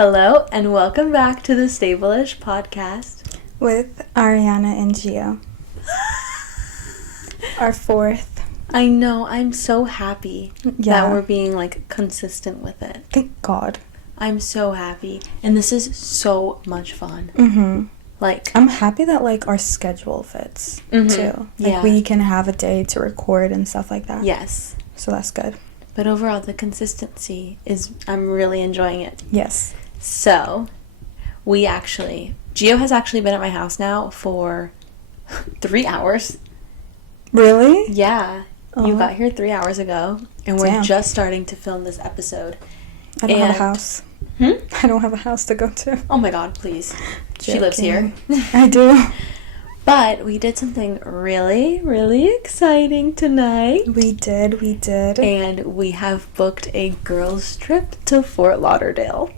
Hello, and welcome back to the Stable-ish podcast. With Ariana and Gio. Our fourth. I know, I'm so happy that we're being, consistent with it. Thank God. I'm so happy. And this is so much fun. Mm-hmm. I'm happy that, our schedule fits, too. We can have a day to record and stuff like that. Yes. So that's good. But overall, the consistency I'm really enjoying it. Yes. So, Gio has actually been at my house now for 3 hours. Really? Yeah. You got here 3 hours ago, and we're just starting to film this episode. I don't have a house. I don't have a house to go to. Oh my God, please. Joking. She lives here. I do. But we did something really, really exciting tonight. We did. And we have booked a girls' trip to Fort Lauderdale.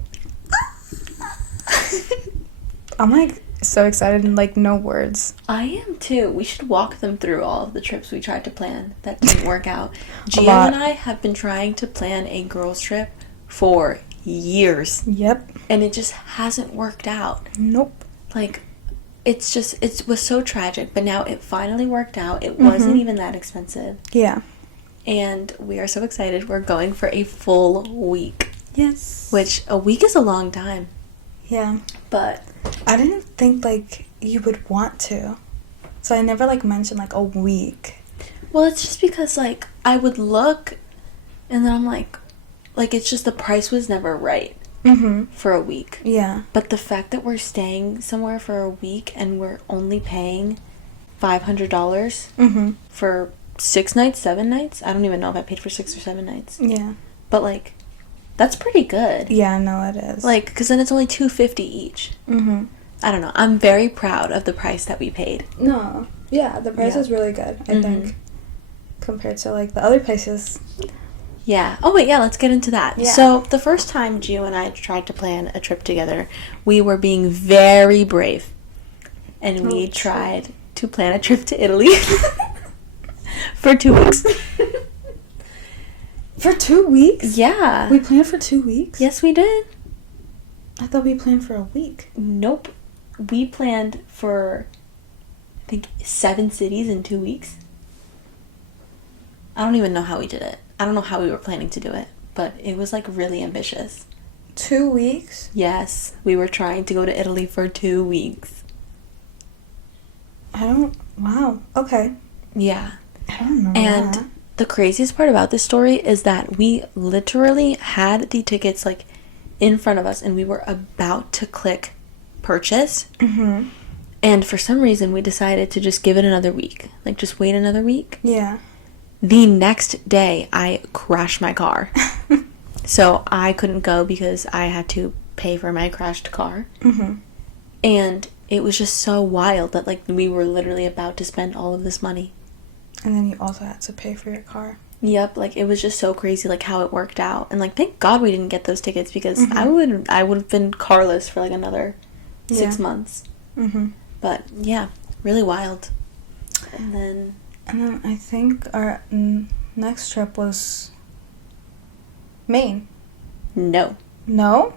I'm so excited and no words. I am too. We should walk them through all of the trips we tried to plan that didn't work out. Gio and I have been trying to plan a girls' trip for years. Yep. And it just hasn't worked out. Nope. It was so tragic, but now it finally worked out. It wasn't even that expensive. Yeah. And we are so excited. We're going for a full week. Yes. Which, a week is a long time. Yeah. But I didn't think, you would want to. So I never, mentioned, a week. Well, it's just because, I would look, and then I'm it's just the price was never right for a week. Yeah. But the fact that we're staying somewhere for a week and we're only paying $500 for 6 nights, 7 nights? I don't even know if I paid for 6 or 7 nights. Yeah. But, that's pretty good. Yeah, no, it is. Because then it's only $250 each. I don't know. I'm very proud of the price that we paid. No. Yeah, the price is really good, I think. Compared to, the other places. Yeah. Oh, wait, yeah, let's get into that. Yeah. So, the first time Gio and I tried to plan a trip together, we were being very brave. And we tried to plan a trip to Italy for 2 weeks. For 2 weeks? Yeah. We planned for 2 weeks? Yes, we did. I thought we planned for a week. Nope. We planned for, I think, 7 cities in 2 weeks. I don't even know how we did it. I don't know how we were planning to do it, but it was, really ambitious. 2 weeks? Yes. We were trying to go to Italy for 2 weeks. Wow. Okay. Yeah. I don't know And that. The craziest part about this story is that we literally had the tickets, in front of us, and we were about to click purchase. And for some reason, we decided to just give it another week. Just wait another week. Yeah. The next day, I crashed my car. So I couldn't go because I had to pay for my crashed car. And it was just so wild that, we were literally about to spend all of this money. And then you also had to pay for your car. Yep, it was just so crazy, how it worked out. And, thank God we didn't get those tickets because I would have been carless for, another 6 months. But, yeah, really wild. And then I think our next trip was Maine. No. No?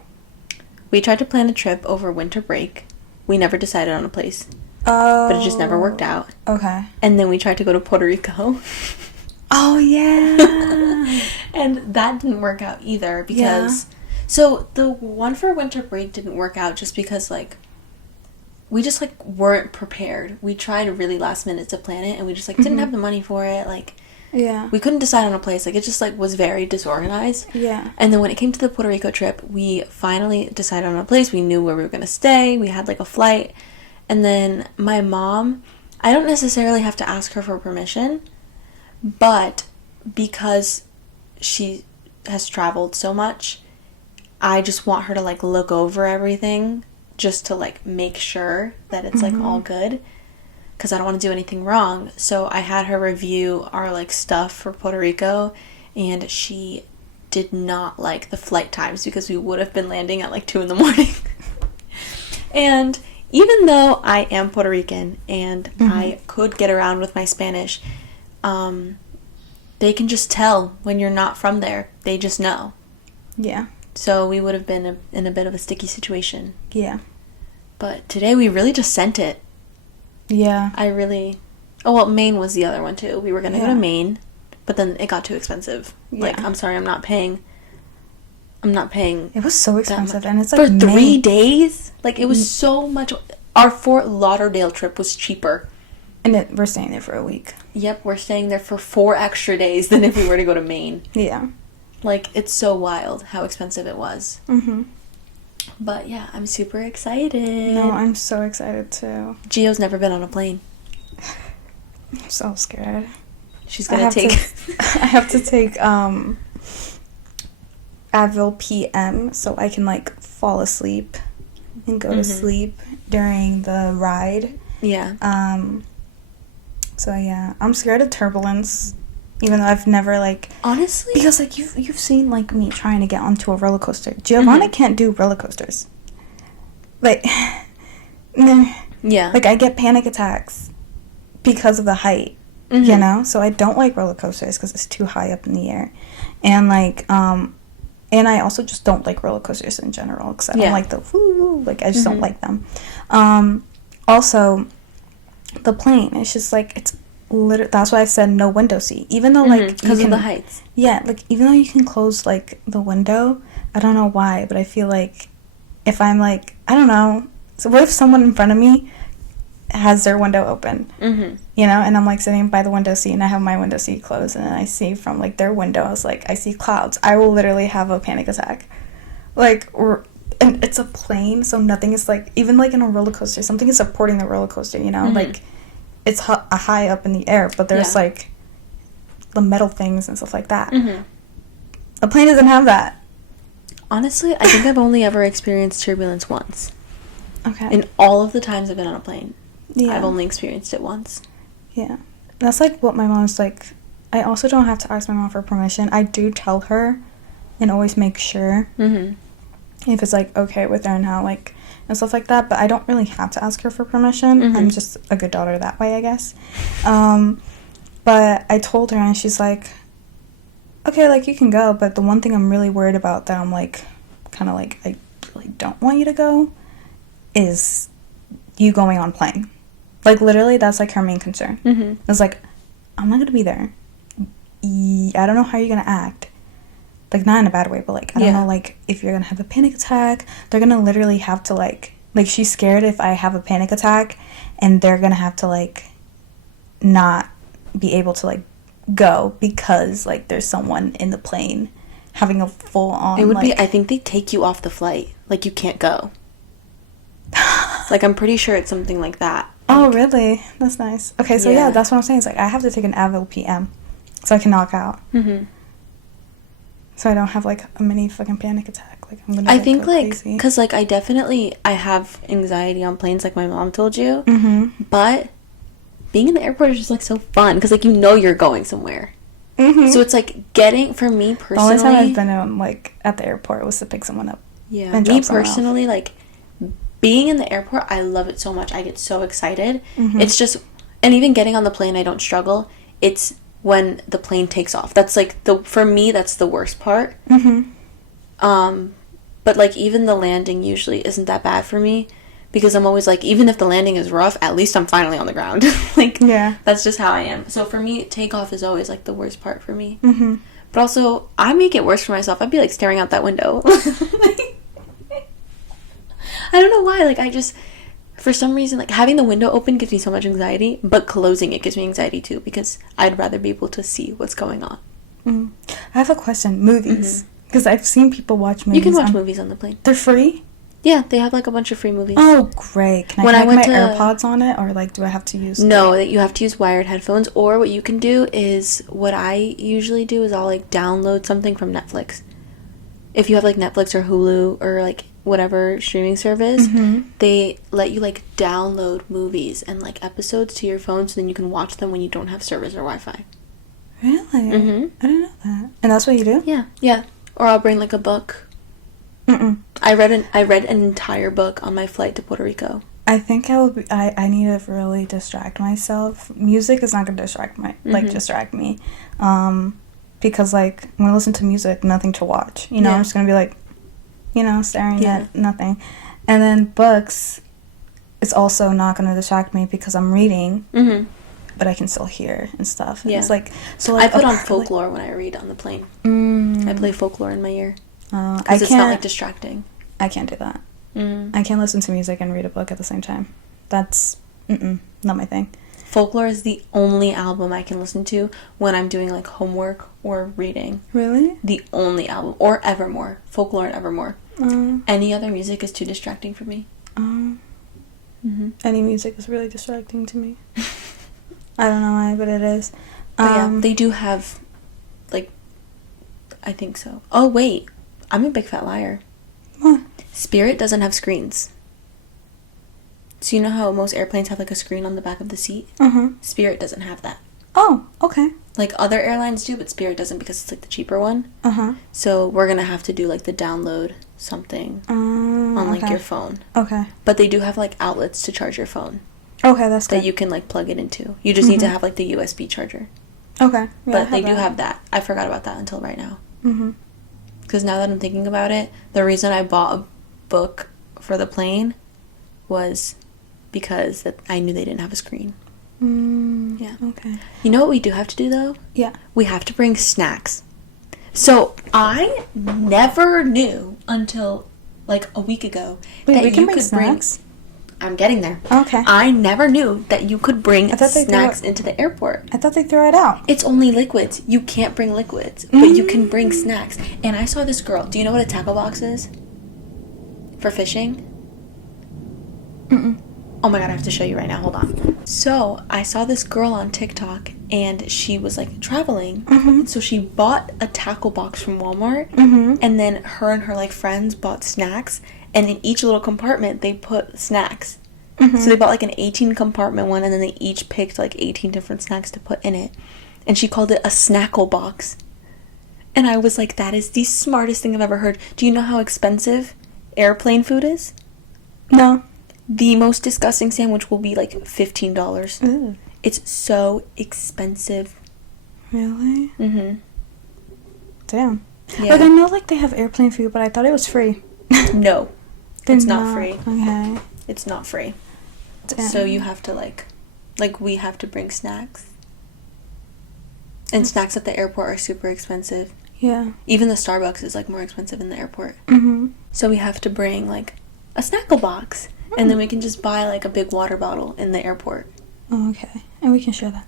We tried to plan a trip over winter break. We never decided on a place. Oh. But it just never worked out. Okay. And then we tried to go to Puerto Rico. Oh, yeah. And that didn't work out either because... Yeah. So, the one for winter break didn't work out just because, we just, weren't prepared. We tried really last minute to plan it, and we just, didn't have the money for it. Yeah. We couldn't decide on a place. It just, was very disorganized. Yeah. And then when it came to the Puerto Rico trip, we finally decided on a place. We knew where we were going to stay. We had, a flight. And then my mom, I don't necessarily have to ask her for permission, but because she has traveled so much, I just want her to, look over everything just to, make sure that it's, all good, because I don't want to do anything wrong. So I had her review our, stuff for Puerto Rico, and she did not like the flight times because we would have been landing at, 2 in the morning. And even though I am Puerto Rican and I could get around with my Spanish, they can just tell when you're not from there. They just know. Yeah. So we would have been in a bit of a sticky situation. Yeah. But today we really just sent it. Yeah. Oh, well, Maine was the other one, too. We were going to go to Maine, but then it got too expensive. Yeah. Like, I'm sorry, I'm not paying. It was so expensive, and it's like for 3 days. Like, it was so much. Our Fort Lauderdale trip was cheaper, and we're staying there for a week. Yep, we're staying there for 4 extra days than if we were to go to Maine. Yeah, like, it's so wild how expensive it was. But yeah, I'm super excited. No, I'm so excited too. Gio's never been on a plane. I'm so scared. She's gonna take. I have to take Advil PM so I can like fall asleep and go to sleep during the ride. Yeah. So yeah, I'm scared of turbulence, even though I've never like. Honestly. Because like you've seen like me trying to get onto a roller coaster. Giovanna can't do roller coasters. Like. Yeah. Like I get panic attacks because of the height. You know, so I don't like roller coasters because it's too high up in the air, and like and I also just don't like roller coasters in general because I don't like the woo, like I just don't like them. Also, the plane, it's just like it's literally, that's why I said no window seat, even though like because of the heights. Yeah, like even though you can close like the window, I don't know why, but I feel like if I'm like, I don't know, so what if someone in front of me has their window open, you know, and I'm like sitting by the window seat and I have my window seat closed and I see from like their windows, like I see clouds, I will literally have a panic attack. Like, and it's a plane, so nothing is like, even like in a roller coaster, something is supporting the roller coaster, you know, like it's high up in the air, but there's like the metal things and stuff like that. A plane doesn't have that. Honestly, I think I've only ever experienced turbulence once. Okay. In all of the times I've been on a plane. Yeah. I've only experienced it once. Yeah. That's like what my mom's like. I also don't have to ask my mom for permission. I do tell her and always make sure if it's like okay with her and how like and stuff like that, but I don't really have to ask her for permission. I'm just a good daughter that way, I guess. But I told her and she's like, okay, like you can go, but the one thing I'm really worried about that I'm like kind of like I really don't want you to go is you going on plane. Like, literally, that's, like, her main concern. It's like, I'm not going to be there. I don't know how you're going to act. Like, not in a bad way, but, like, I don't know, like, if you're going to have a panic attack, they're going to literally have to, like, she's scared if I have a panic attack, and they're going to have to, like, not be able to, like, go because, like, there's someone in the plane having a full-on, it would be, I think they take you off the flight. Like, you can't go. Like, I'm pretty sure it's something like that. Oh, really? That's nice. Okay, so yeah, that's what I'm saying. It's like, I have to take an Advil PM so I can knock out. So I don't have, like, a mini fucking panic attack. Like, I'm gonna I think, like, crazy. Because, like, I have anxiety on planes, like my mom told you. But being in the airport is just, like, so fun. Because, like, you know you're going somewhere. So it's, like, for me personally. The only time I've been, like, at the airport was to pick someone up. Yeah, me personally, like, being in the airport, I love it so much. I get so excited. It's just, and even getting on the plane, I don't struggle. It's when the plane takes off. That's like for me, that's the worst part. But like even the landing usually isn't that bad for me because I'm always like, even if the landing is rough, at least I'm finally on the ground. Like, that's just how I am. So for me, takeoff is always like the worst part for me. But also, I make it worse for myself. I'd be like staring out that window. I don't know why, like, I just, for some reason, like, having the window open gives me so much anxiety, but closing it gives me anxiety, too, because I'd rather be able to see what's going on. I have a question. Movies. Because I've seen people watch movies. You can watch movies on the plane. They're free? Yeah, they have, like, a bunch of free movies. Oh, great. Can I connect my AirPods on it, or, like, do I have to use... No, you have to use wired headphones, or what you can do is, what I usually do is I'll, like, download something from Netflix. If you have, like, Netflix or Hulu or, like, whatever streaming service, they let you like download movies and like episodes to your phone so then you can watch them when you don't have service or Wi-Fi. Really? I didn't know that. And that's what you do? Yeah. Or I'll bring like a book. I read an entire book on my flight to Puerto Rico. I think I need to really distract myself. Music is not going to distract distract me. Because like when I listen to music, nothing to watch. You know, I'm just going to be like staring Yeah. at nothing. And then books, it's also not going to distract me because I'm reading, but I can still hear and stuff. And Yeah. it's like, so I like put on folklore when I read on the plane. I play folklore in my ear. Because it's not, like, distracting. I can't do that. I can't listen to music and read a book at the same time. That's, not my thing. Folklore is the only album I can listen to when I'm doing, like, homework or reading. Really? The only album. Or Evermore. Folklore and Evermore. Any other music is too distracting for me. Any music is really distracting to me. I don't know why, but it is. But yeah, they do have, like, I think so. Oh, wait. I'm a big fat liar. What? Spirit doesn't have screens. So you know how most airplanes have, like, a screen on the back of the seat? Spirit doesn't have that. Oh, okay. Like, other airlines do, but Spirit doesn't because it's, like, the cheaper one. So we're going to have to do, like, the download something on, like, your phone. Okay. But they do have, like, outlets to charge your phone. Okay, that's good. That you can, like, plug it into. You just need to have, like, the USB charger. Okay. Yeah, But they do have that. I forgot about that until right now. Because now that I'm thinking about it, the reason I bought a book for the plane was because I knew they didn't have a screen. Yeah. Okay. You know what we do have to do, though? Yeah. We have to bring snacks. So I never knew until, like, a week ago Wait, we can bring snacks? I'm getting there. Okay. I never knew that you could bring I thought they snacks into the airport. I thought they threw it out. It's only liquids. You can't bring liquids, but you can bring snacks. And I saw this girl. Do you know what a tackle box is? For fishing? Oh my god, I have to show you right now. Hold on. So, I saw this girl on TikTok, and she was, like, traveling. So she bought a tackle box from Walmart, and then her and her, like, friends bought snacks, and in each little compartment, they put snacks. So they bought, like, an 18-compartment one, and then they each picked, like, 18 different snacks to put in it. And she called it a snackle box. And I was like, that is the smartest thing I've ever heard. Do you know how expensive airplane food is? No. The most disgusting sandwich will be, like, $15. Ooh. It's so expensive. Really? Damn. Yeah. Like, I know, like, they have airplane food, but I thought it was free. No. It's not free. Okay. It's not free. Damn. So you have to, like, we have to bring snacks. And snacks at the airport are super expensive. Yeah. Even the Starbucks is, like, more expensive in the airport. Mm-hmm. So we have to bring, like, a snackle box. And then we can just buy, like, a big water bottle in the airport. Oh, okay. And we can share that.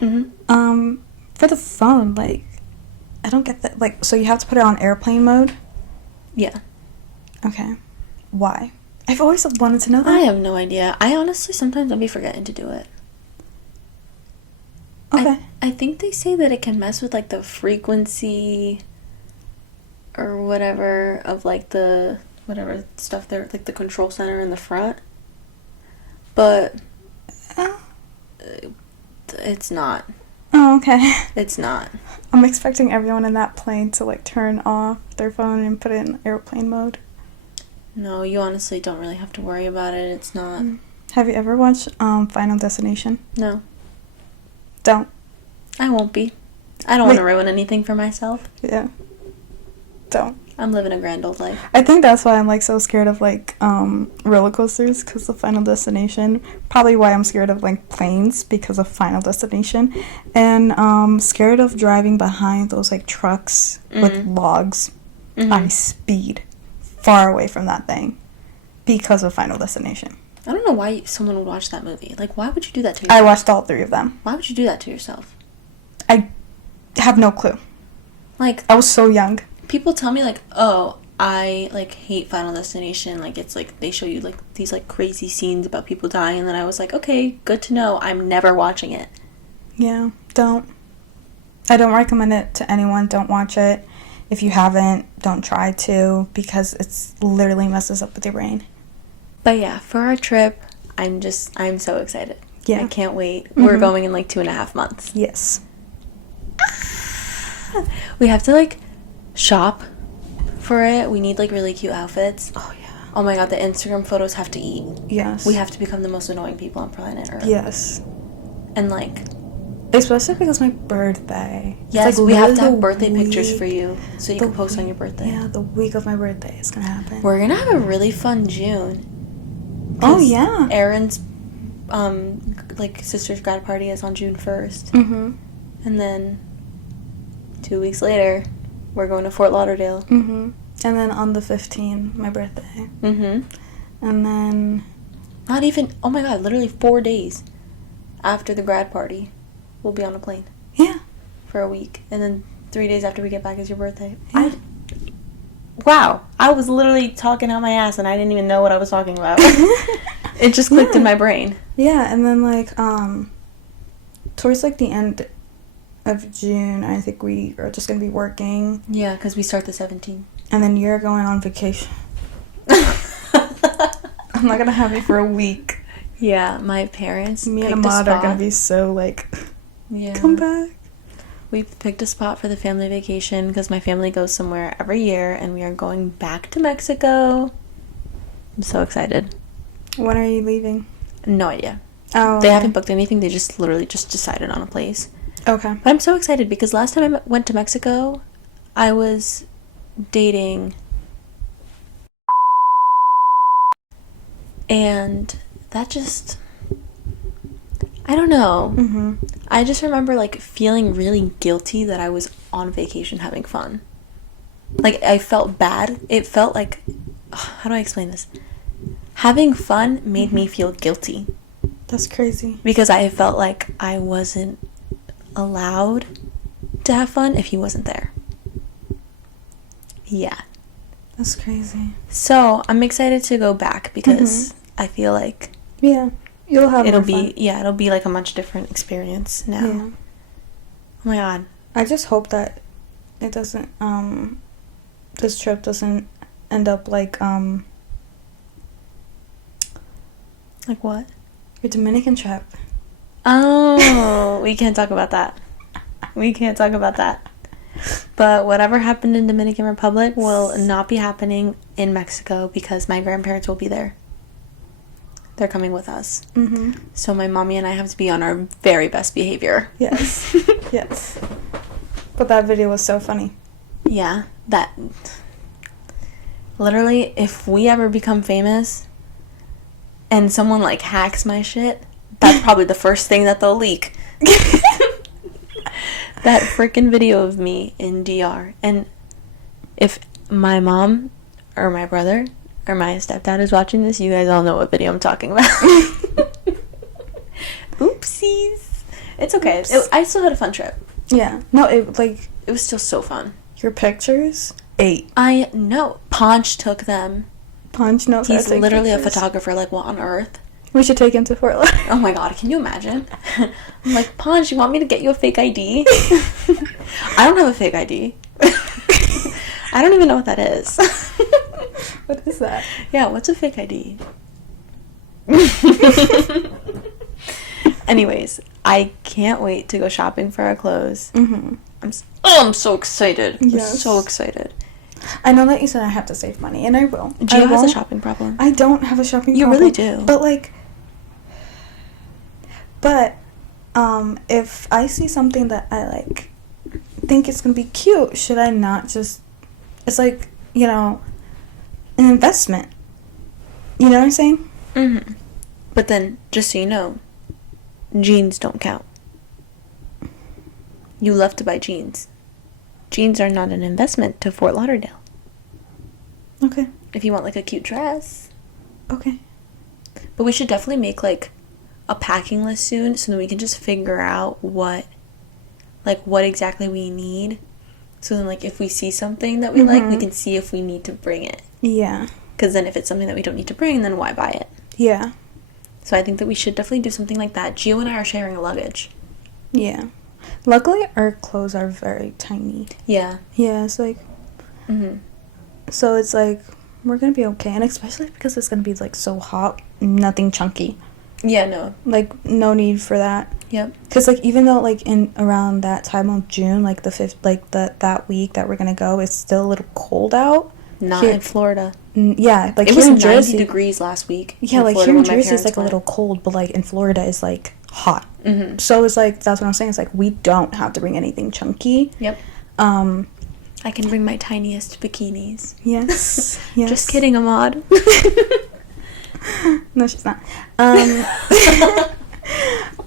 Mm-hmm. For the phone, like, I don't get that. Like, so you have to put it on airplane mode? Yeah. Okay. Why? I've always wanted to know that. I have no idea. I honestly, sometimes I'll be forgetting to do it. Okay. I think they say that it can mess with, like, the frequency or whatever of, like, the whatever stuff there, like the control center in the front. But it's not. Oh, okay. It's not. I'm expecting everyone in that plane to, like, turn off their phone and put it in airplane mode. No, you honestly don't really have to worry about it. It's not. Have you ever watched Final Destination? No. Don't. I won't be. I don't want to ruin anything for myself. Yeah. Don't. I'm living a grand old life. I think that's why I'm, like, so scared of, like, roller coasters, because of Final Destination. Probably why I'm scared of, like, planes, because of Final Destination. And scared of driving behind those, like, trucks with logs. I speed far away from that thing because of Final Destination. I don't know why someone would watch that movie. Like, why would you do that to yourself? I watched all 3 of them. Why would you do that to yourself? I have no clue. Like, I was so young. People tell me, like, oh, I, like, hate Final Destination. Like, it's, like, they show you, like, these, like, crazy scenes about people dying. And then I was like, okay, good to know. I'm never watching it. Yeah, don't. I don't recommend it to anyone. Don't watch it. If you haven't, don't try to, because it's literally messes up with your brain. But yeah, for our trip, I'm so excited. Yeah. I can't wait. We're going in, like, 2.5 months. Yes. We have to, like, shop for it. We need, like, really cute outfits. Oh, yeah. Oh my god, the Instagram photos have to eat. Yes. We have to become the most annoying people on planet Earth. Yes. And, like, Especially because my birthday. Yes, like we have to literally have birthday the pictures week- for you so you the can post on week- your birthday. Yeah, the week of my birthday is gonna happen. We're gonna have a really fun June. Oh 'Cause yeah. Erin's like sister's grad party is on June 1st. Mm-hmm. And then 2 weeks later, we're going to Fort Lauderdale. Mm-hmm. And then on the 15th, my birthday. Mm-hmm. And then Not even, oh my god, literally 4 days after the grad party, we'll be on a plane yeah. for a week. And then 3 days after we get back is your birthday. Yeah. Wow, I was literally talking out my ass and I didn't even know what I was talking about. It just clicked in my brain. Yeah, and then like towards like the end of June, I think we are just gonna be working. Yeah, because we start the 17th. And then you're going on vacation. I'm not gonna have you for a week. Yeah, my parents Me and picked a Ahmad are spot. gonna be so like, Yeah. come back. We picked a spot for the family vacation because my family goes somewhere every year and we are going back to Mexico. I'm so excited. When are you leaving? No idea. Oh, They okay. haven't booked anything. They just literally just decided on a place. Okay. But I'm so excited because last time I went to Mexico, I was dating. And that just, I don't know. Mm-hmm. I just remember like feeling really guilty that I was on vacation having fun. Like I felt bad. It felt like, how do I explain this? Having fun made me feel guilty That's crazy. because I felt like I wasn't allowed to have fun if he wasn't there. Yeah. That's crazy. So I'm excited to go back because I feel like Yeah. You'll have it'll more be fun. it'll be like a much different experience now. Yeah. Oh my god. I just hope that it doesn't this trip doesn't end up like Like what? your Dominican trip. Oh, we can't talk about that. We can't talk about that. But whatever happened in Dominican Republic will not be happening in Mexico because my grandparents will be there. They're coming with us. Mm-hmm. So my mommy and I have to be on our very best behavior. Yes. Yes. But that video was so funny. Yeah, that literally if we ever become famous and someone like hacks my shit, that's probably the first thing that they'll leak. That freaking video of me in DR. And if my mom or my brother or my stepdad is watching this, you guys all know what video I'm talking about. Oopsies. It's okay. Oops. I still had a fun trip. Yeah. No, it like It was still so fun. your pictures. 8. I know. Ponch took them. Punch knows how to He's take literally a pictures. photographer. Like, what on earth? We should take him to Fort Lauderdale. Oh my god, can you imagine? I'm like, Ponch, you want me to get you a fake ID? I don't have a fake ID. I don't even know what that is. What is that? Yeah, what's a fake ID? Anyways, I can't wait to go shopping for our clothes. Mm-hmm. I'm so excited. Yes. I'm so excited. I know that you said I have to save money, and I will. Gio has a won't- shopping problem. I don't have a shopping You problem. really do. But if I see something that I like, think it's gonna be cute, should I not just? It's like, you know, an investment. You know what I'm saying? Mm-hmm. But then, just so you know, jeans don't count. You love to buy jeans. Jeans are not an investment to Fort Lauderdale. Okay. If you want like a cute dress. Okay. But we should definitely make like a packing list soon so that we can just figure out what exactly we need. So then like if we see something that we like, we can see if we need to bring it. Yeah. Because then if it's something that we don't need to bring, then why buy it? Yeah. So I think that we should definitely do something like that. Gio and I are sharing a luggage. Yeah. Luckily, our clothes are very tiny. Yeah. Yeah, it's like... Mm-hmm. So it's like, we're gonna be okay. And especially because it's gonna be, like, so hot, nothing chunky. Yeah, no. Like, no need for that. Yep. Because, like, even though, like, in around that time of June, like, the 5th, like, that week that we're gonna go, it's still a little cold out. Not Here- in Florida. Yeah, like, It here was in 90 Jersey... degrees last week. Yeah, like, Florida here in when my Jersey, it's, parents like, a went. little cold, but, like, in Florida, it's, like, hot. Mm-hmm. So it's like, that's what I'm saying. It's like, we don't have to bring anything chunky. Yep. I can bring my tiniest bikinis. Yes. Yes. Just kidding, Ahmad. No, she's not.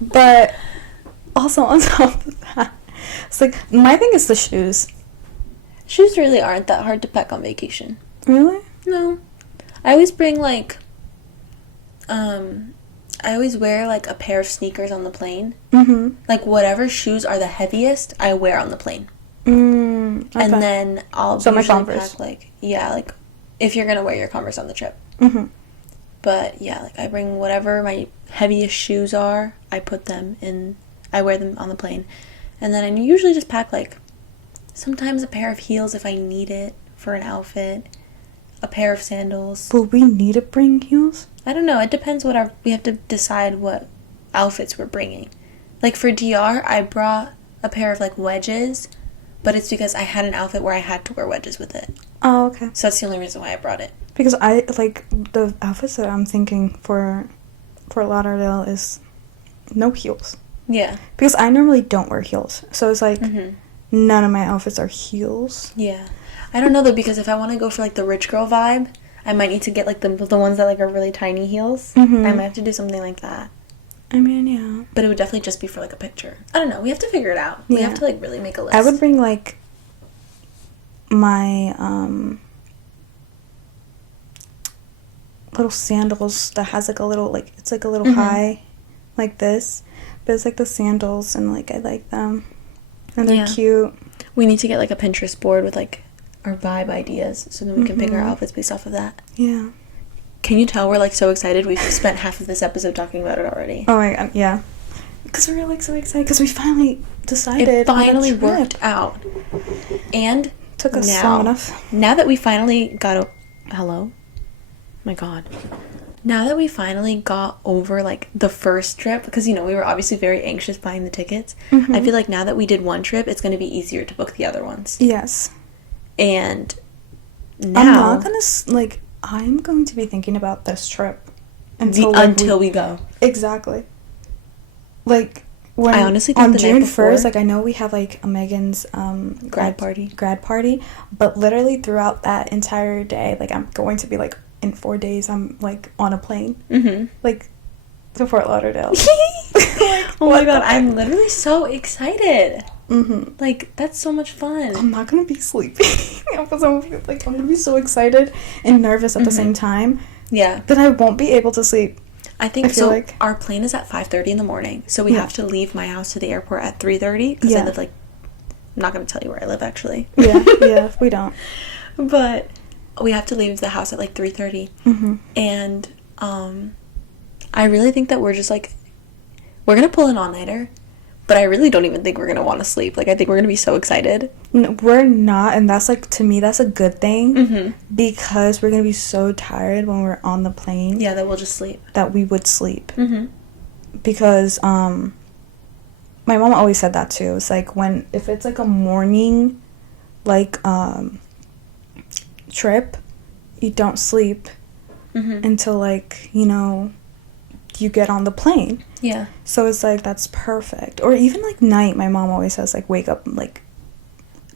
But also on top of that, it's like, my thing is the shoes. Shoes really aren't that hard to pack on vacation. Really? No. I always bring, like, I always wear, like, a pair of sneakers on the plane. Mm-hmm. Like, whatever shoes are the heaviest, I wear on the plane. Okay. And then I'll So my usually Converse. pack, like, yeah, like, if you're gonna wear your Converse on the trip. Mm-hmm. But, yeah, like, I bring whatever my heaviest shoes are, I put them in, I wear them on the plane. And then I usually just pack, like, sometimes a pair of heels if I need it for an outfit, a pair of sandals. Will we need to bring heels? I don't know, it depends we have to decide what outfits we're bringing. Like, for DR, I brought a pair of, like, wedges, but it's because I had an outfit where I had to wear wedges with it. Oh, okay. So that's the only reason why I brought it. Because I, like, the outfits that I'm thinking for Lauderdale is no heels. Yeah. Because I normally don't wear heels. So it's like, Mm-hmm. none of my outfits are heels. Yeah. I don't know, though, because if I want to go for, like, the rich girl vibe, I might need to get, like, the ones that, like, are really tiny heels. Mm-hmm. I might have to do something like that. I mean, yeah. But it would definitely just be for, like, a picture. I don't know. We have to figure it out. We Yeah. have to, like, really make a list. I would bring, like, my, little sandals that has, like, a little, like, it's, like, a little Mhm. high, like this. But it's, like, the sandals, and, like, I like them. And they're Yeah. cute. We need to get, like, a Pinterest board with, like, our vibe ideas so then we can pick our Mhm. outfits based off of that. Yeah. Can you tell we're, like, so excited? We've spent half of this episode talking about it already. Oh my god, yeah. Because we were, like, so excited. Because we finally decided. It finally on a trip. worked out. And Took us now, long enough. Now that we finally got hello? My god. Now that we finally got over, like, the first trip, because, you know, we were obviously very anxious buying the tickets, Mhm. I feel like now that we did one trip, it's going to be easier to book the other ones. Yes. And now... I'm not gonna, like, I'm going to be thinking about this trip until we go. Exactly. Like, when I honestly think on the night June before- 1st, like, I know we have, like, Megan's Grad party. but literally throughout that entire day, like, I'm going to be, like, in 4 days, I'm, like, on a plane, Mm-hmm. like, to Fort Lauderdale. Oh my god, I'm literally so excited. Mm-hmm. Like, that's so much fun. I'm not gonna be sleepy because I'm gonna be so excited and nervous at the same time Yeah. that I won't be able to sleep. I think I feel so. like- Our plane is at 5:30 in the morning, so we Yeah. have to leave my house to the airport at 3:30 because I Yeah. live, like, I'm not going to tell you where I live, actually. Yeah, we don't. But we have to leave the house at, like, 3:30. Mm-hmm. And I really think that we're just, like, we're going to pull an all-nighter, but I really don't even think we're going to want to sleep. Like, I think we're going to be so excited. No, we're not, and that's, like, to me, that's a good thing Mm-hmm. because we're gonna be so tired when we're on the plane Yeah, that we'll just sleep. that we would sleep. Mm-hmm. Because my mom always said that too. It's like if it's like a morning, like trip, you don't sleep Mm-hmm. until, like, you know, you get on the plane. Yeah. So it's like, that's perfect. Or even, like, night, my mom always says, like, wake up, like,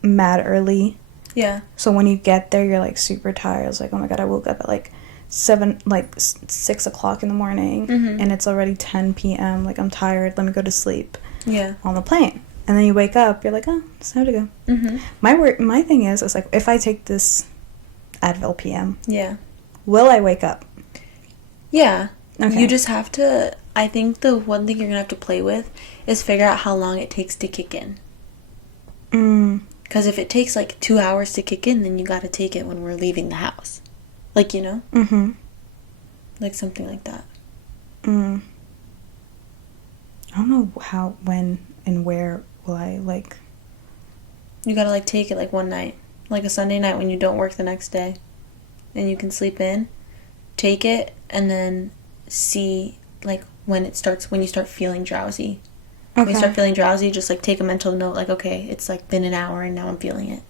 mad early. Yeah. So when you get there, you're, like, super tired. It's like, oh my god, I woke up at, like, 6 o'clock in the morning, Mhm. and it's already 10 p.m. Like, I'm tired, let me go to sleep Yeah. on the plane. And then you wake up, you're like, oh, it's time to go. Mm-hmm. My thing is like, if I take this Advil PM, Yeah. will I wake up? Yeah. Okay. You just have to, I think the one thing you're going to have to play with is figure out how long it takes to kick in. Because if it takes, like, 2 hours to kick in, then you got to take it when we're leaving the house. Like, you know? Mm-hmm. Like, something like that. I don't know how, when, and where will I, like... You got to, like, take it, like, one night. Like a Sunday night when you don't work the next day. And you can sleep in. Take it, and then see, like, when you start feeling drowsy. When you start feeling drowsy, just, like, take a mental note, like, okay, it's, like, been an hour and now I'm feeling it.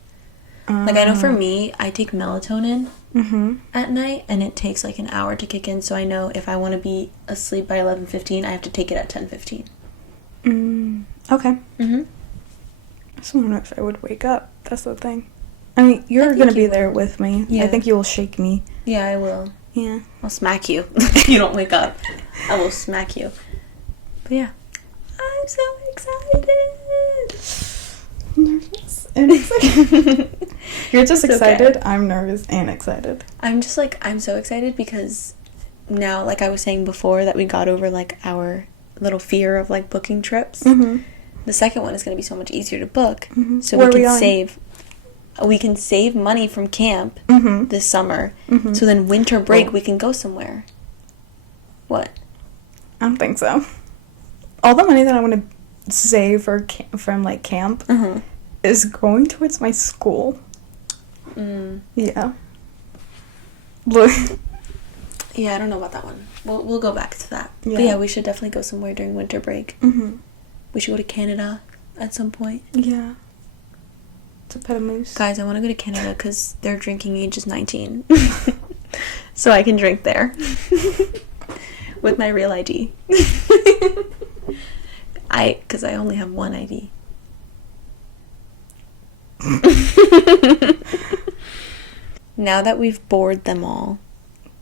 Like, I know for me, I take melatonin at night, and it takes, like, an hour to kick in, so I know if I want to be asleep by 11:15, I have to take it at 10:15. Okay. Mm-hmm. I just wonder if I would wake up. That's the thing. I mean, you're going to be there with me. Yeah. I think you will shake me. Yeah, I will. Yeah. I'll smack you if you don't wake up. I will smack you. But yeah. I'm so excited. Nervous and excited. You're just It's excited. okay. I'm nervous and excited. I'm just like, I'm so excited because now, like I was saying before, that we got over like our little fear of like booking trips. Mm-hmm. The second one is going to be so much easier to book. Mm-hmm. So Where we are we can going? save money from camp Mm-hmm. this summer. Mm-hmm. So then winter break, Oh. we can go somewhere. What? I don't think so. All the money that I want to save from like camp Uh-huh. is going towards my school. Mm. Yeah. Look. Yeah, I don't know about that one. We'll go back to that. Yeah. But yeah, we should definitely go somewhere during winter break. Mm-hmm. We should go to Canada at some point. Yeah. To pet a moose. Guys, I want to go to Canada because their drinking age is 19. So I can drink there. With my real ID. Because I only have one ID. Now that we've bored them all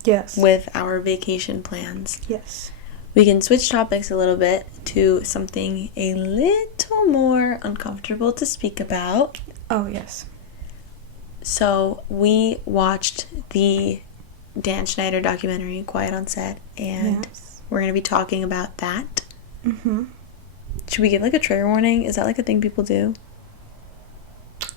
Yes. with our vacation plans, Yes. we can switch topics a little bit to something a little more uncomfortable to speak about. Oh, yes. So we watched the Dan Schneider documentary, Quiet on Set, and Yes. we're going to be talking about that. Mm-hmm. Should we give like a trigger warning? Is that like a thing people do?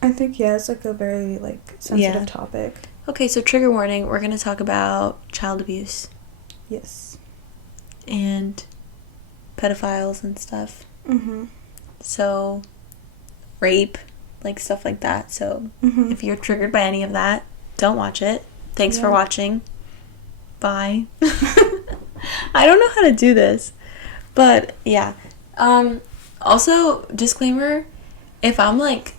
I think, yeah, it's like a very, like, sensitive Yeah. topic. Okay, so trigger warning, we're going to talk about child abuse Yes. and pedophiles and stuff. Mm-hmm. So, rape, like stuff like that. So, Mm-hmm. if you're triggered by any of that, don't watch it. Thanks for Yeah. watching. Bye. I don't know how to do this. But, yeah. Also, disclaimer, if I'm like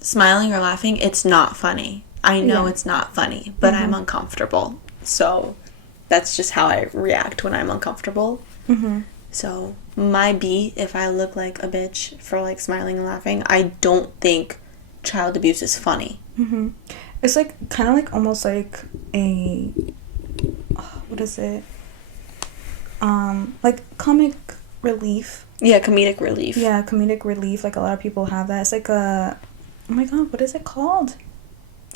smiling or laughing, it's not funny. I know Yeah. it's not funny, but I'm Mhm. uncomfortable. So, that's just how I react when I'm uncomfortable. Mm-hmm. So, my B, if I look like a bitch for like smiling and laughing, I don't think child abuse is funny. Mm-hmm. It's like kind of like almost like a what is it? Like comic relief. Yeah, comedic relief. Yeah, comedic relief. Like a lot of people have that. It's like a oh my god, what is it called?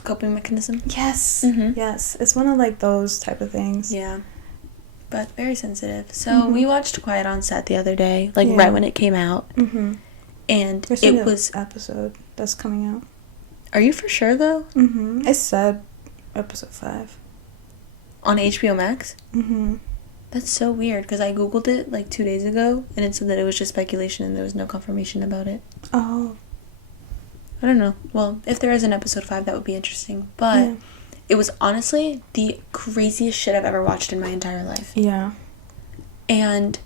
Coping mechanism. Yes, Mhm. yes. It's one of like those type of things. Yeah. But very sensitive. So, Mhm. we watched Quiet on Set the other day, like Yeah. right when it came out. Mm-hmm. And There's it a was... episode that's coming out. Are you for sure, though? Mm-hmm. It said episode 5. On HBOMax? Mm-hmm. That's so weird, because I Googled it, like, 2 days ago, and it said that it was just speculation and there was no confirmation about it. Oh. I don't know. Well, if there is an episode 5, that would be interesting. But Yeah. it was honestly the craziest shit I've ever watched in my entire life. Yeah. And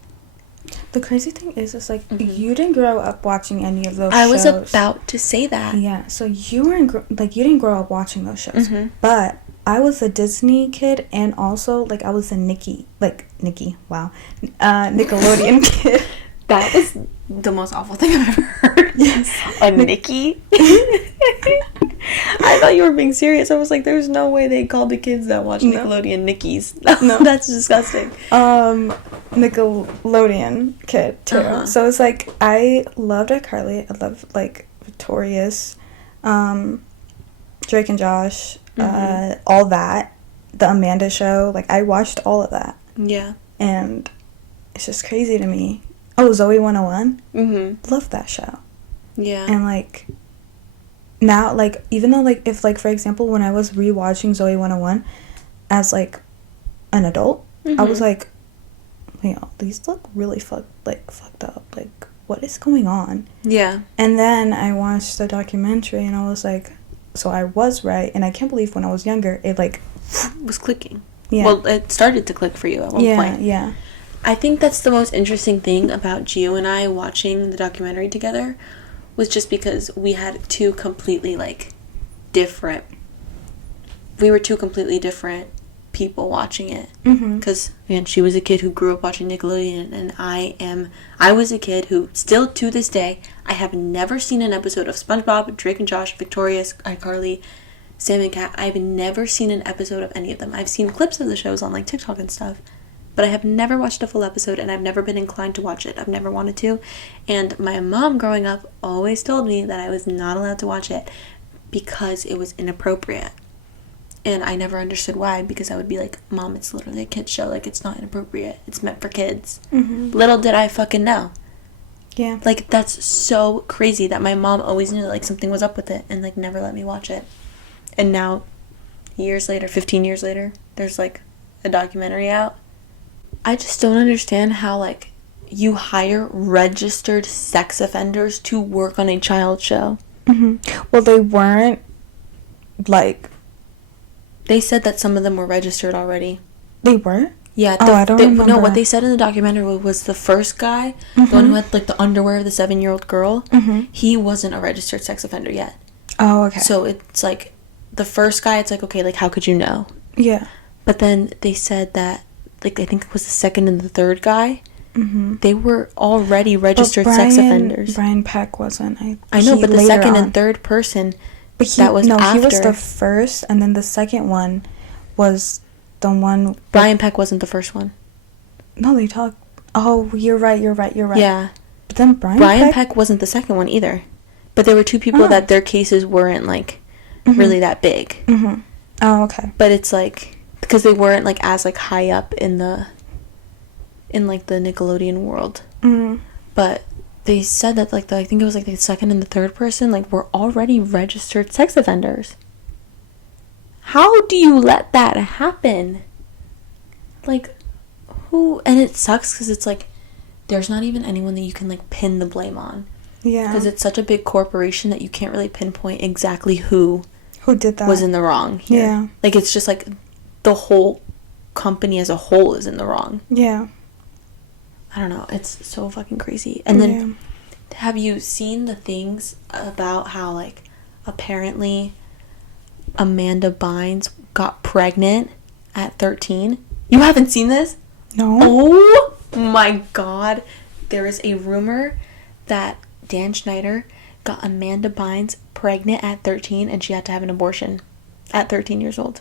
The crazy thing is, it's like, Mhm. you didn't grow up watching any of those I shows. was about to say that. Yeah, so you weren't, you didn't grow up watching those shows. Mhm. But I was a Disney kid, and also, like, I was a Nickelodeon kid. That was the most awful thing I've ever heard. Yes. A Nikki? I thought you were being serious. I was like, there's no way they called the kids that watch No. Nickelodeon Nickies. No. That's disgusting. Nickelodeon kid, too. Uh-huh. So it's like, I loved iCarly. I loved, like, Victorious, Drake and Josh, Mhm. all that. The Amanda Show. Like, I watched all of that. Yeah. And it's just crazy to me. Oh, Zoe 101? Mm-hmm. Love that show. Yeah. And, like, now, like, even though, like, if, like, for example, when I was rewatching Zoe 101 as, like, an adult, I was Mhm. like, wait, these look really fucked up. Like, what is going on? Yeah. And then I watched the documentary, and I was like, so I was right. And I can't believe when I was younger, it, like, Was clicking. yeah. Well, it started to click for you at one point. Yeah. I think that's the most interesting thing about Gio and I watching the documentary together was just because we had two completely, like, different... We were two completely different people watching it. Mm-hmm. Because, again, she was a kid who grew up watching Nickelodeon, and I was a kid who, still to this day, I have never seen an episode of SpongeBob, Drake and Josh, Victorious, iCarly, Sam and Cat. I've never seen an episode of any of them. I've seen clips of the shows on, like, TikTok and stuff, but I have never watched a full episode, and I've never been inclined to watch it. I've never wanted to, and my mom growing up always told me that I was not allowed to watch it because it was inappropriate. And I never understood why, because I would be like, Mom, it's literally a kid's show. Like, it's not inappropriate. It's meant for kids. Mm-hmm. Little did I fucking know. Yeah. Like, that's so crazy that my mom always knew, like, something was up with it and, like, never let me watch it. And now, years later, 15 years later, there's, like, a documentary out. I just don't understand how, like, you hire registered sex offenders to work on a child show. Mm-hmm. Well, they weren't, like... They said that some of them were registered already. They were? Yeah. I don't remember. No, what they said in the documentary was the first guy, mm-hmm. the one who had, like, the underwear of the 7-year-old girl, mm-hmm. he wasn't a registered sex offender yet. Oh, okay. So it's, like, the first guy, it's like, okay, like, how could you know? Yeah. But then they said that, like, I think it was the second and the third guy, mm-hmm. they were already registered sex offenders. Brian Peck wasn't. I know, but the second and third person... But he was the first, and then the second one was the one... Brian Peck wasn't the first one. No, they talked... Oh, you're right. Yeah. But then Brian Peck wasn't the second one either. But there were two people that their cases weren't, like, mm-hmm. really that big. Mm-hmm. Oh, okay. But it's, like... Because they weren't, like, as, like, high up in the Nickelodeon world. Mm-hmm. But... They said that, like, I think it was, like, the second and the third person, like, were already registered sex offenders. How do you let that happen? Like, who... And it sucks because it's, like, there's not even anyone that you can, like, pin the blame on. Yeah. Because it's such a big corporation that you can't really pinpoint exactly who did that. Was in the wrong here. Yeah. Like, it's just, like, the whole company as a whole is in the wrong. Yeah. I don't know. It's so fucking crazy. And then, have you seen the things about how, like, apparently Amanda Bynes got pregnant at 13? You haven't seen this? No. Oh my God. There is a rumor that Dan Schneider got Amanda Bynes pregnant at 13 and she had to have an abortion at 13 years old.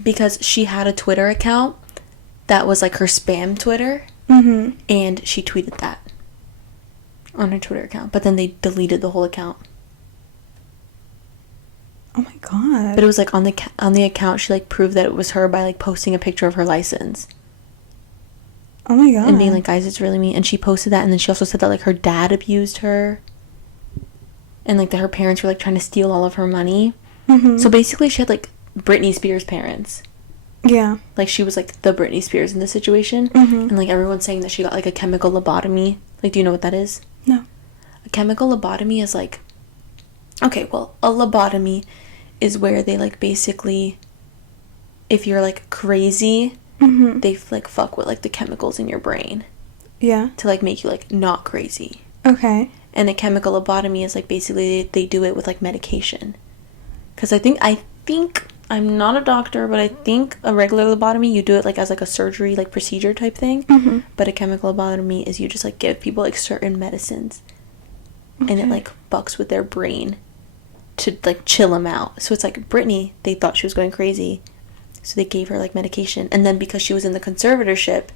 Because she had a Twitter account that was, like, her spam Twitter, mm-hmm. and she tweeted that on her Twitter account, but then they deleted the whole account. Oh my God. But it was, like, on the account, she, like, proved that it was her by, like, posting a picture of her license. Oh my God. And being like, guys, it's really me. And she posted that, and then she also said that, like, her dad abused her, and, like, that her parents were, like, trying to steal all of her money. Mm-hmm. So basically she had, like, Britney Spears' parents. Yeah. Like, she was, like, the Britney Spears in this situation. Mm-hmm. And, like, everyone's saying that she got, like, a chemical lobotomy. Like, do you know what that is? No. A chemical lobotomy is, like... Okay, well, a lobotomy is where they, like, basically... If you're, like, crazy, mm-hmm. they, like, fuck with, like, the chemicals in your brain. Yeah. To, like, make you, like, not crazy. Okay. And a chemical lobotomy is, like, basically they do it with, like, medication. Because I think... I'm not a doctor, but I think a regular lobotomy, you do it, like, as, like, a surgery, like, procedure type thing. Mm-hmm. But a chemical lobotomy is you just, like, give people, like, certain medicines. Okay. And it, like, fucks with their brain to, like, chill them out. So it's, like, Britney, they thought she was going crazy. So they gave her, like, medication. And then because she was in the conservatorship,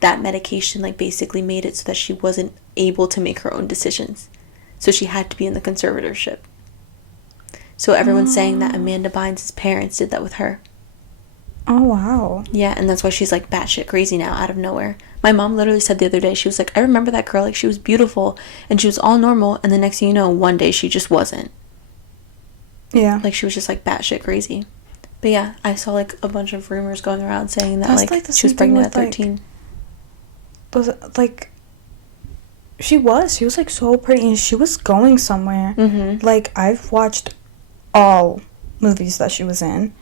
that medication, like, basically made it so that she wasn't able to make her own decisions. So she had to be in the conservatorship. So everyone's saying that Amanda Bynes' parents did that with her. Oh, wow. Yeah, and that's why she's, like, batshit crazy now, out of nowhere. My mom literally said the other day, she was like, I remember that girl, like, she was beautiful, and she was all normal, and the next thing you know, one day she just wasn't. Yeah. Like, she was just, like, batshit crazy. But yeah, I saw, like, a bunch of rumors going around saying that, that's like she was pregnant at 13. She was, like, so pretty, and she was going somewhere. Mm-hmm. Like, I've watched all movies that she was in.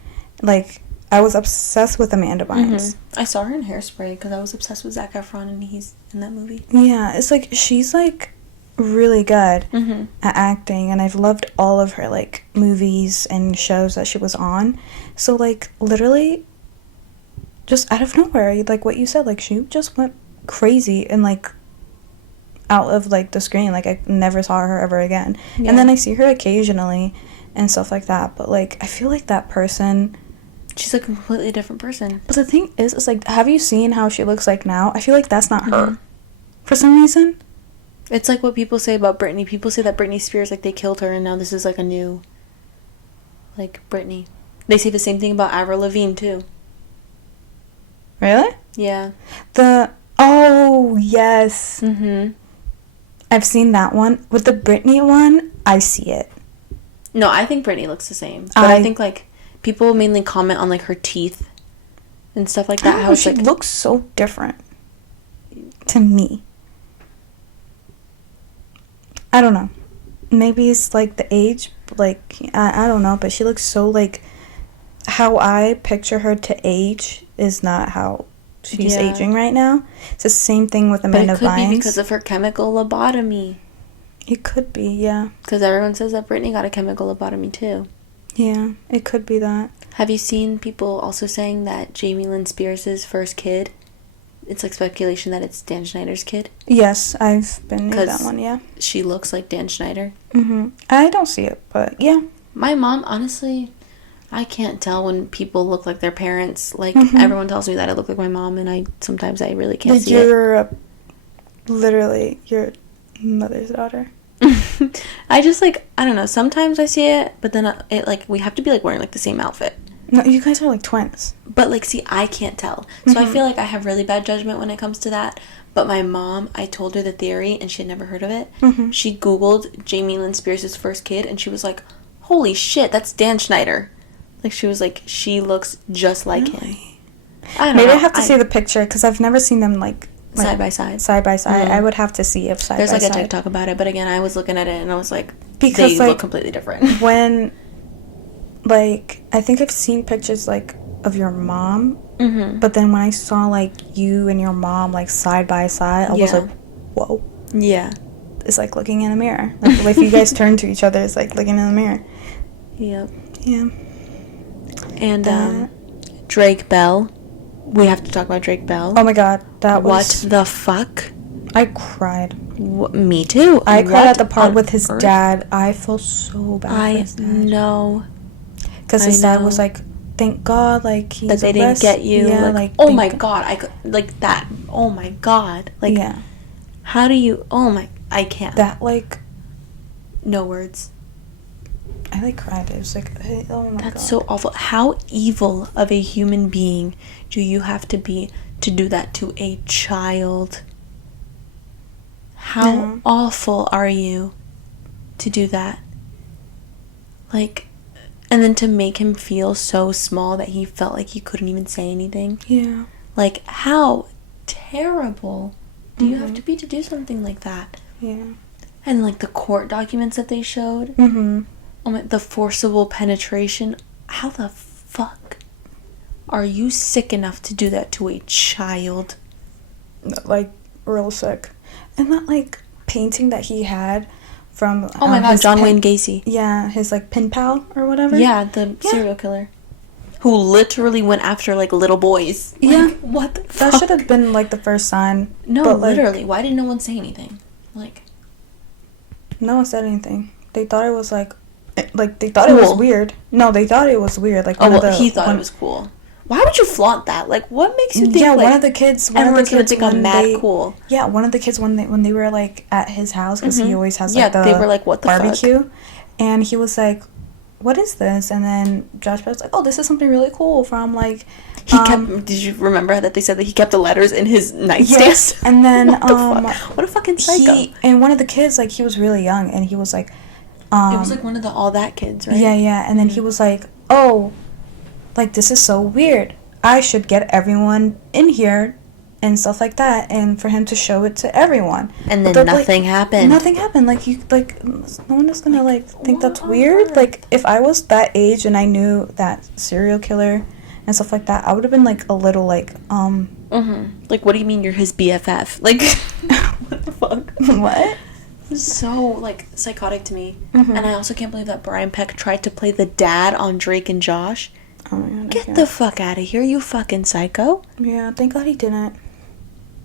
Like, I was obsessed with Amanda Bynes. Mm-hmm. I saw her in Hairspray because I was obsessed with Zac Efron and he's in that movie. Yeah, it's like she's like really good Mm-hmm. at acting, and I've loved all of her, like, movies and shows that she was on. So, like, literally, just out of nowhere, like what you said, like, she just went crazy and, like, out of, like, the screen. Like, I never saw her ever again. Yeah. And then I see her occasionally and stuff like that, but, like, I feel like that person... She's a completely different person. But the thing is, it's like, have you seen how she looks like now? I feel like that's not her. Mm-hmm. For some reason. It's like what people say about Britney. People say that Britney Spears, like, they killed her, and now this is, like, a new, like, Britney. They say the same thing about Avril Lavigne, too. Really? Yeah. Oh, yes. Mm-hmm. I've seen that one. With the Britney one, I see it. No, I think Britney looks the same. But I think, like, people mainly comment on, like, her teeth and stuff like that. How she it's, like, looks so different to me. I don't know. Maybe it's, like, the age. Like, I don't know. But she looks so, like... How I picture her to age is not how she's aging right now. It's the same thing with Amanda Bynes. But it could be because of her chemical lobotomy. It could be, yeah. Because everyone says that Britney got a chemical lobotomy, too. Yeah, it could be that. Have you seen people also saying that Jamie Lynn Spears' first kid, it's like speculation that it's Dan Schneider's kid? Yes, I've been near that one, yeah. She looks like Dan Schneider. Mm-hmm. I don't see it, but yeah. My mom, honestly, I can't tell when people look like their parents. Like, Mm-hmm. everyone tells me that I look like my mom, and sometimes I really can't see it. Literally your mother's daughter. I just, like, I don't know, sometimes I see it, but then it, like, we have to be, like, wearing, like, the same outfit. No, you guys are, like, twins. But, like, see, I can't tell. So I feel like I have really bad judgment when it comes to that. But my mom, I told her the theory, and she had never heard of it. Mm-hmm. She Googled Jamie Lynn Spears' first kid, and she was like, holy shit, that's Dan Schneider. Like, she was like, she looks just like him. I don't know. Maybe I have to see the picture, because I've never seen them, like side by side. Side by side. Mm-hmm. I would have to see if side by side. There's, like, a TikTok about it, but again, I was looking at it, and I was like, because, they like, look completely different. When, like, I think I've seen pictures, like, of your mom, mm-hmm. but then when I saw, like, you and your mom, like, side by side, I was like, whoa. Yeah. It's like looking in a mirror. Like, if you guys turn to each other, it's like looking in the mirror. Yep. Yeah. And, Drake Bell. We have to talk about Drake Bell. Oh my god, that was... What the fuck? I cried. Me too. I cried at the part with his dad. I feel so bad for his dad. I know. Because his dad was like, thank God, like, he's that they didn't get you. Yeah, like oh my god. I could, like, that. Oh my god. Like, yeah. How do you... Oh my... I can't. That, like... No words. I, like, cried. It was like, oh my god. That's so awful. How evil of a human being do you have to be to do that to a child? How awful are you to do that? Like, and then to make him feel so small that he felt like he couldn't even say anything. Yeah. Like, how terrible do you have to be to do something like that? Yeah. And, like, the court documents that they showed. Mm-hmm. Oh my, the forcible penetration. How the fuck are you sick enough to do that to a child? Like, real sick. And that, like, painting that he had from... Oh my god, John Wayne Gacy. Yeah, his, like, pen pal or whatever. Yeah, the serial killer. Who literally went after, like, little boys. Like, yeah. What the fuck? That should have been, like, the first sign. No, but, literally. Like, why did no one say anything? Like... No one said anything. They thought it was, like, they thought it was weird. No, they thought it was weird. Like, he thought it was cool. Why would you flaunt that? Like, what makes you think? Yeah, like, one of the kids gonna think I'm mad cool. Yeah, one of the kids when they were like at his house, because he always has like they were like, what the barbecue, fuck? And he was like, "What is this?" And then Josh was like, "Oh, this is something really cool from like." He kept. Did you remember that they said that he kept the letters in his nightstand? Yes, and then what the fuck? What a fucking psycho! And one of the kids, like, he was really young, and he was like, it was like one of the All That kids, right? Yeah, and then he was like, "Oh, like, this is so weird. I should get everyone in here and stuff like that," and for him to show it to everyone. And then nothing happened. Nothing happened. Like, you, like, no one is gonna, like, think that's weird. Like, if I was that age and I knew that serial killer and stuff like that, I would have been, like, a little, like, Like, what do you mean you're his BFF? Like, what the fuck? What? so, like, psychotic to me. Mhm. And I also can't believe that Brian Peck tried to play the dad on Drake and Josh. Oh my god. Get the fuck out of here, you fucking psycho. Yeah, thank God he didn't.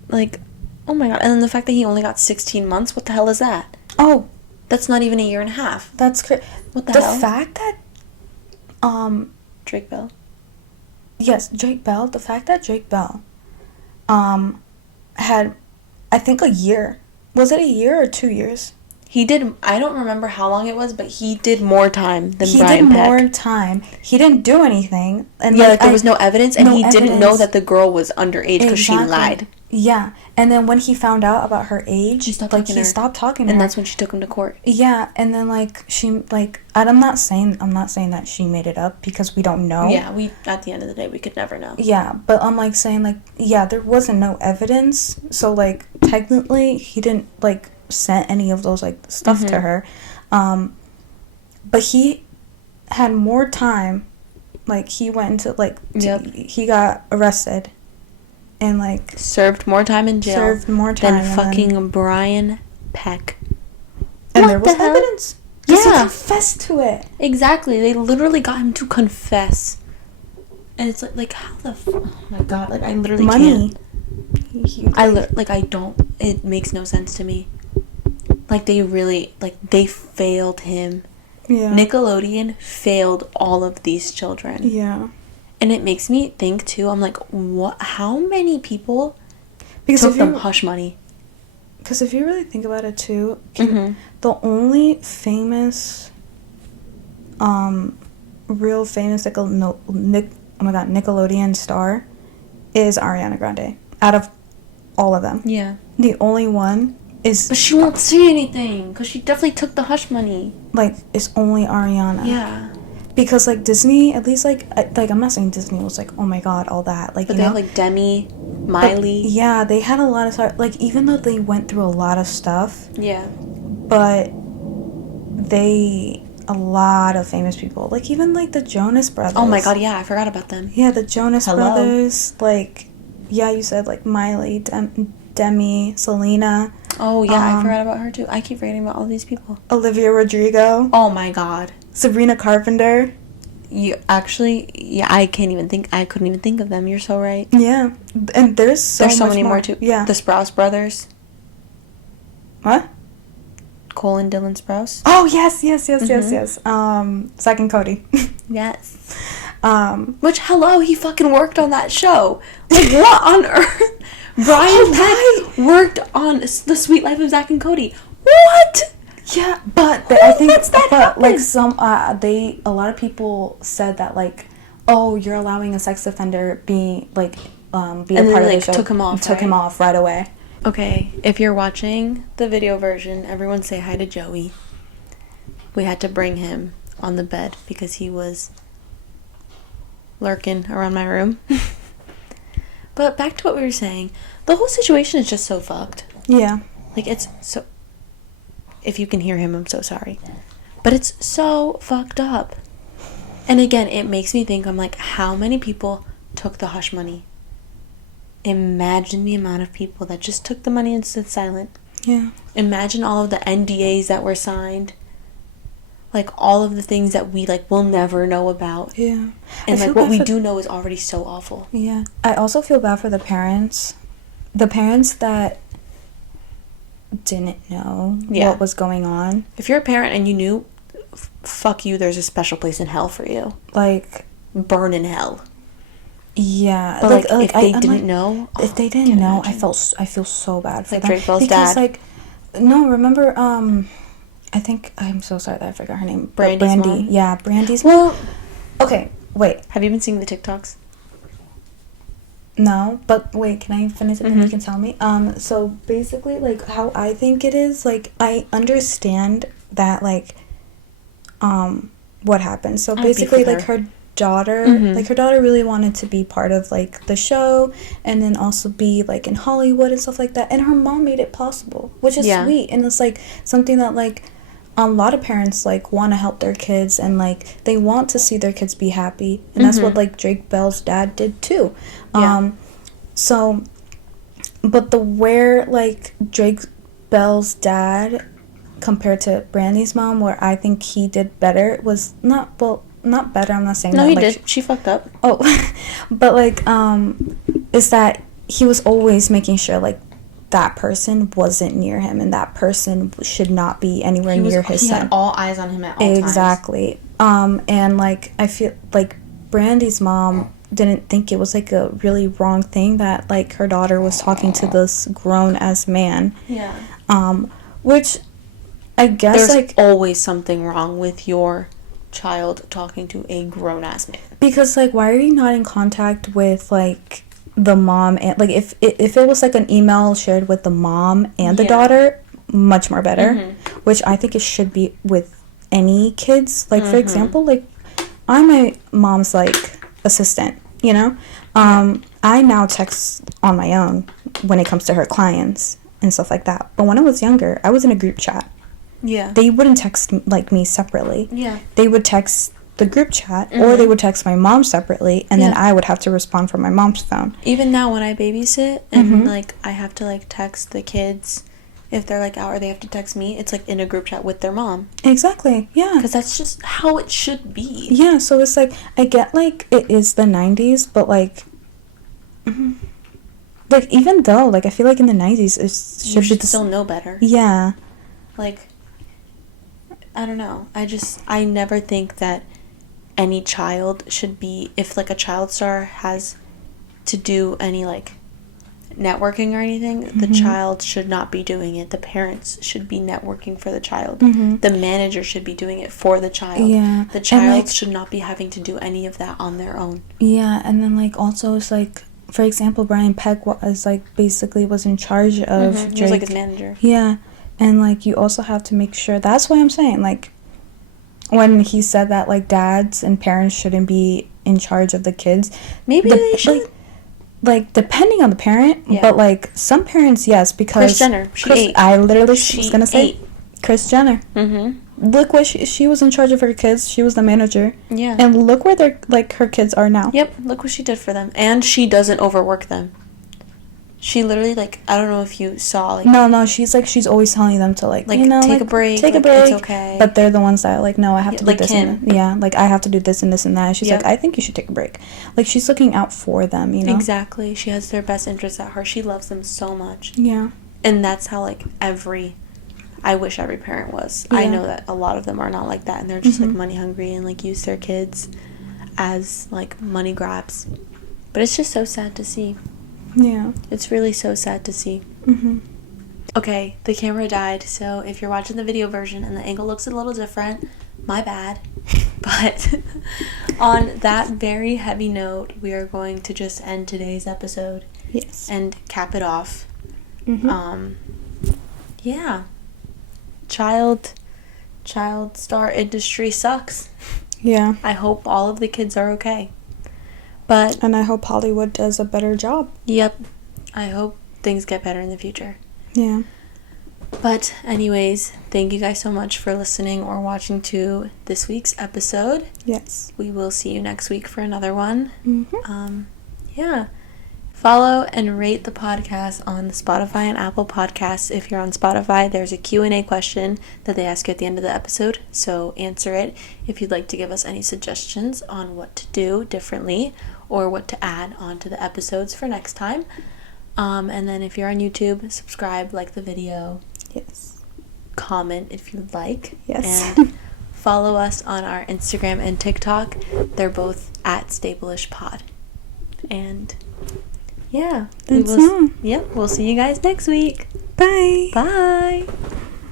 Like, oh my god. And then the fact that he only got 16 months, what the hell is that? Oh, That's not even a year and a half. that's crazy. What the hell? The fact that, Drake Bell. yes, Drake Bell, the fact that Drake Bell, had, I think, a year. Was it a year or 2 years? He did, I don't remember how long it was, but he did more time than He Brian did Peck. more time. He didn't do anything. And Yeah, like there was no evidence, and no he didn't know evidence. that the girl was underage because she Exactly. lied. Yeah, and then when he found out about her age, She stopped like, talking he to her. stopped talking to And her. that's when she took him to court. Yeah, and then, like, she, like, I'm not saying that she made it up, because we don't know. Yeah, at the end of the day, we could never know. Yeah, but I'm, like, saying, like, yeah, there wasn't no evidence, so, like, technically, he didn't, like, send any of those, like, stuff to her. But he had more time, like, he went into, like, Yep. he got arrested, and, like, Served more time in jail served more time than and fucking Brian Peck. and What there was the hell? evidence. 'Cause he Yeah. confessed to it. Exactly. They literally got him to confess. And it's like how the oh my god, like I literally Money. can't. I don't, it makes no sense to me. Like they really, like they failed him. Yeah. Nickelodeon failed all of these children. Yeah. And it makes me think too, I'm like, what, how many people Because took if them you, hush money? because if you really think about it too, Mhm. the only famous, real famous Nickelodeon star is Ariana Grande. Out of all of them, Yeah. the only one But is she won't say anything because she definitely took the hush money. like is only Ariana. Yeah. Because like Disney, at least like I'm not saying Disney was like, oh my god, all that, like, But you they know, have like Demi, But, Miley. yeah, they had a lot of stuff. Like, even though they went through a lot of stuff, Yeah. but a lot of famous people, like even like the Jonas Brothers. Oh my god, yeah, I forgot about them. Yeah, the Jonas Hello. Brothers, like, yeah, you said like Miley, Demi, Selena, Oh yeah, I forgot about her too. I keep forgetting about all these people. Olivia Rodrigo, Oh my god. Sabrina Carpenter. You actually, yeah, I couldn't even think of them. You're so right. Yeah, and there's so much many more too. Yeah. The Sprouse brothers, What? Cole and Dylan Sprouse. Oh yes. Zach and Cody. Yes. um. Which, hello, he fucking worked on that show. Like, what on earth? Brian Peck worked on The Sweet Life of Zach and Cody. What? Yeah, but I think, lets that but like happen? a lot of people said that like, oh, you're allowing a sex offender be like, be a And part then, of like, the show. took him off, Took him right? off right away. Okay, if you're watching the video version, everyone say hi to Joey. We had to bring him on the bed because he was lurking around my room. But back to what we were saying. The whole situation is just so fucked. Yeah. Like, it's so... If you can hear him, I'm so sorry. But it's so fucked up. And again, it makes me think, I'm like, how many people took the hush money? Imagine the amount of people that just took the money and stood silent. Yeah. Imagine all of the NDAs that were signed. Like, all of the things that we, like, will never know about. Yeah. And, I like, feel what bad we for- do know is already so awful. Yeah. I also feel bad for the parents. The parents that didn't know Yeah. what was going on. If you're a parent and you knew, fuck you, there's a special place in hell for you. Like, Burn in hell. yeah. But, like, if they I'm didn't like, know... if they didn't know, I feel so bad for Like them. Drake Bell's because, dad. like, no, remember, I think, I'm so sorry that I forgot her name. But Brandy's Brandy. mom? Yeah, Brandy's Well, Okay, wait. have you been seeing the TikToks? No, but wait, can I finish it and Mhm. you can tell me? So basically, like, how I think it is, like, I understand that, like, what happened. So I'd be basically, for like, her. her daughter, Mhm. like, her daughter really wanted to be part of, like, the show and then also be, like, in Hollywood and stuff like that. And her mom made it possible, which is Yeah. sweet. And it's, like, something that, like, a lot of parents, like, want to help their kids and, like, they want to see their kids be happy. And that's what, Mhm. like, Drake Bell's dad did, too. Yeah. So, but like, Drake Bell's dad, compared to Brandy's mom, where I think he did better, was not better. I'm not saying No, that. he Like, did. She fucked up. oh, but like is that he was always making sure like that person wasn't near him, and that person should not be anywhere near his son. He had all eyes on him at all times. Exactly. And like I feel like Brandy's mom didn't think it was like a really wrong thing that like her daughter was talking to this grown ass man. Yeah. Which I guess there's like always something wrong with your child talking to a grown ass man. Because like why are you not in contact with like the mom, and like if it was like an email shared with the mom and the daughter, much more better. Which I think it should be with any kids. Like for example, like I'm my mom's like assistant, you know. I now text on my own when it comes to her clients and stuff like that, but when I was younger I was in a group chat. Yeah, they wouldn't text like me separately. Yeah, they would text the group chat, or they would text my mom separately, and then I would have to respond from my mom's phone. Even now when I babysit and like I have to like text the kids if they're like out, or they have to text me, it's like in a group chat with their mom. Exactly. Yeah, because that's just how it should be. Yeah, so it's like I get like it is the 90s, but like like even though like I feel like in the 90s it should still know better. Yeah, like I don't know, I never think that any child should be, if like a child star has to do any like networking or anything, the child should not be doing it. The parents should be networking for the child. The manager should be doing it for the child. Yeah, the child should not be having to do any of that on their own. Yeah, and then like also it's like, for example, Brian Peck was like basically was in charge of Drake. He was like his manager. Yeah, and like you also have to make sure, that's why I'm saying like when he said that like dads and parents shouldn't be in charge of the kids, maybe they should. Like depending on the parent, but like some parents, yes, because Kris Jenner, she ate. I literally was gonna say Kris Jenner. Look what she was in charge of her kids. She was the manager. Yeah, and look where they're like her kids are now. Yep, look what she did for them, and she doesn't overwork them. She literally, like, I don't know if you saw, like... No, she's always telling them to, like you know, take a break. Take a break. It's okay. But they're the ones that, like, no, I have to do this. Kim. Like, I have to do this and this and that. And she's like, I think you should take a break. Like, she's looking out for them, you know? Exactly. She has their best interests at heart. She loves them so much. Yeah. And that's how, like, I wish every parent was. Yeah. I know that a lot of them are not like that, and they're just, like, money hungry and, like, use their kids as, like, money grabs. But it's just so sad to see. Yeah. It's really so sad to see. Okay, the camera died, so if you're watching the video version and the angle looks a little different, my bad. But on that very heavy note, we are going to just end today's episode. Yes. And cap it off. Yeah. Child star industry sucks. Yeah. I hope all of the kids are okay. And I hope Hollywood does a better job. Yep. I hope things get better in the future. Yeah. But anyways, thank you guys so much for listening or watching to this week's episode. Yes. We will see you next week for another one. Yeah. Follow and rate the podcast on the Spotify and Apple Podcasts. If you're on Spotify, there's a Q&A question that they ask you at the end of the episode, so answer it if you'd like to give us any suggestions on what to do differently or what to add onto the episodes for next time. And then if you're on YouTube, subscribe, like the video. Yes. Comment if you'd like. Yes. And follow us on our Instagram and TikTok. They're both at StableishPod. And... yeah. That's all. Yep. We'll see you guys next week. Bye. Bye.